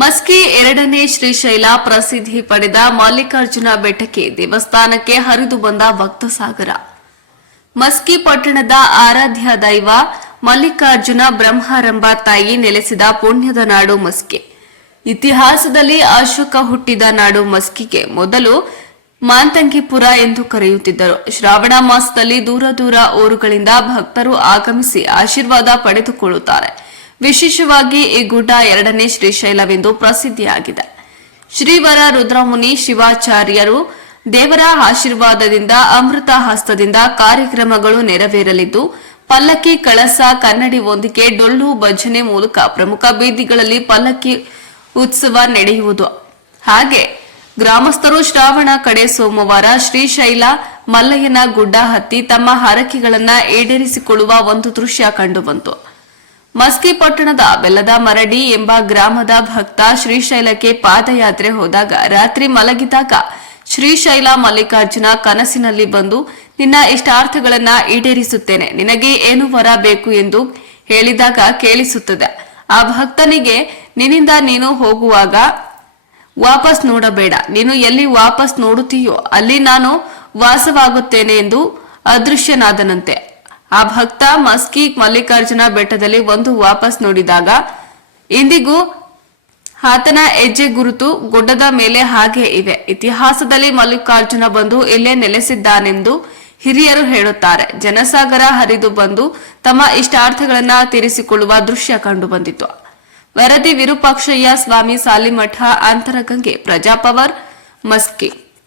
ಮಸ್ಕಿ ಎರಡನೇ ಶ್ರೀಶೈಲ ಪ್ರಸಿದ್ಧಿ ಪಡೆದ ಮಲ್ಲಿಕಾರ್ಜುನ ಬೆಟ್ಟಕ್ಕೆ ದೇವಸ್ಥಾನಕ್ಕೆ ಹರಿದು ಬಂದ ಭಕ್ತ ಸಾಗರ. ಮಸ್ಕಿ ಪಟ್ಟಣದ ಆರಾಧ್ಯ ದೈವ ಮಲ್ಲಿಕಾರ್ಜುನ ಬ್ರಹ್ಮಾರಂಭ ತಾಯಿ ನೆಲೆಸಿದ ಪುಣ್ಯದ ನಾಡು ಮಸ್ಕಿ. ಇತಿಹಾಸದಲ್ಲಿ ಅಶೋಕ ಹುಟ್ಟಿದ ನಾಡು ಮಸ್ಕಿಗೆ ಮೊದಲು ಮಾಂತಂಗಿಪುರ ಎಂದು ಕರೆಯುತ್ತಿದ್ದರು. ಶ್ರಾವಣ ಮಾಸದಲ್ಲಿ ದೂರ ದೂರ ಊರುಗಳಿಂದ ಭಕ್ತರು ಆಗಮಿಸಿ ಆಶೀರ್ವಾದ ಪಡೆದುಕೊಳ್ಳುತ್ತಾರೆ. ವಿಶೇಷವಾಗಿ ಈ ಗುಡ್ಡ ಎರಡನೇ ಶ್ರೀಶೈಲವೆಂದು ಪ್ರಸಿದ್ಧಿಯಾಗಿದೆ. ಶ್ರೀವರ ರುದ್ರಮುನಿ ಶಿವಾಚಾರ್ಯರು ದೇವರ ಆಶೀರ್ವಾದದಿಂದ ಅಮೃತ ಹಸ್ತದಿಂದ ಕಾರ್ಯಕ್ರಮಗಳು ನೆರವೇರಲಿದ್ದು, ಪಲ್ಲಕ್ಕಿ, ಕಳಸ, ಕನ್ನಡಿ ವಂದಿಕೆ, ಡೊಳ್ಳು, ಭಜನೆ ಮೂಲಕ ಪ್ರಮುಖ ಬೀದಿಗಳಲ್ಲಿ ಪಲ್ಲಕ್ಕಿ ಉತ್ಸವ ನಡೆಯುವುದು. ಹಾಗೆ ಗ್ರಾಮಸ್ಥರು ಶ್ರಾವಣ ಕಡೆ ಸೋಮವಾರ ಶ್ರೀಶೈಲ ಮಲ್ಲಯ್ಯನ ಗುಡ್ಡ ಹತ್ತಿ ತಮ್ಮ ಹರಕೆಗಳನ್ನ ಈಡೇರಿಸಿಕೊಳ್ಳುವ ಒಂದು ದೃಶ್ಯ ಕಂಡುಬಂತು. ಮಸ್ಕಿ ಪಟ್ಟಣದ ಬೆಲ್ಲದ ಮರಡಿ ಎಂಬ ಗ್ರಾಮದ ಭಕ್ತ ಶ್ರೀಶೈಲಕ್ಕೆ ಪಾದಯಾತ್ರೆ ಹೋದಾಗ ರಾತ್ರಿ ಮಲಗಿದಾಗ ಶ್ರೀಶೈಲ ಮಲ್ಲಿಕಾರ್ಜುನ ಕನಸಿನಲ್ಲಿ ಬಂದು ನಿನ್ನ ಇಷ್ಟಾರ್ಥಗಳನ್ನ ಈಡೇರಿಸುತ್ತೇನೆ, ನಿನಗೆ ಏನು ವರ ಬೇಕು ಎಂದು ಹೇಳಿದಾಗ ಕೇಳಿಸುತ್ತದೆ. ಆ ಭಕ್ತನಿಗೆ ನಿನ್ನಿಂದ ನೀನು ಹೋಗುವಾಗ ವಾಪಸ್ ನೋಡಬೇಡ, ನೀನು ಎಲ್ಲಿ ವಾಪಸ್ ನೋಡುತ್ತೀಯೋ ಅಲ್ಲಿ ನಾನು ವಾಸವಾಗುತ್ತೇನೆ ಎಂದು ಅದೃಶ್ಯನಾದನಂತೆ. ಆ ಭಕ್ತ ಮಸ್ಕಿ ಮಲ್ಲಿಕಾರ್ಜುನ ಬೆಟ್ಟದಲ್ಲಿ ಒಂದು ವಾಪಸ್ ನೋಡಿದಾಗ ಇಂದಿಗೂ ಆತನ ಹೆಜ್ಜೆ ಗುರುತು ಗುಡ್ಡದ ಮೇಲೆ ಹಾಗೆ ಇವೆ. ಇತಿಹಾಸದಲ್ಲಿ ಮಲ್ಲಿಕಾರ್ಜುನ ಬಂದು ಇಲ್ಲೇ ನೆಲೆಸಿದ್ದಾನೆಂದು ಹಿರಿಯರು ಹೇಳುತ್ತಾರೆ. ಜನಸಾಗರ ಹರಿದು ಬಂದು ತಮ್ಮ ಇಷ್ಟಾರ್ಥಗಳನ್ನ ತೀರಿಸಿಕೊಳ್ಳುವ ದೃಶ್ಯ ಕಂಡುಬಂದಿತು. ವರದಿ ವಿರೂಪಾಕ್ಷಯ್ಯ ಸ್ವಾಮಿ ಸಾಲಿಮಠ ಅಂತರಗಂಗೆ ಪ್ರಜಾಪವರ್ ಮಸ್ಕಿ.